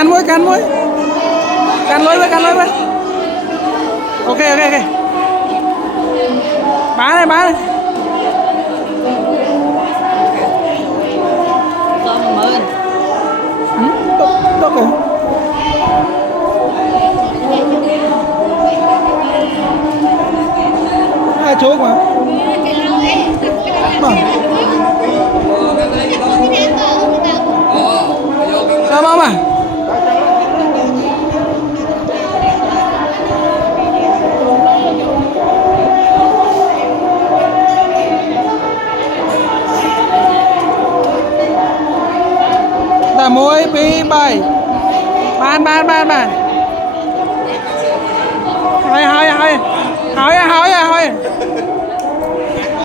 can muối can lối với ok bán này tôm mơn tốt rồi hai chỗ mà sao không à ta muối pi bảy bàn hỏi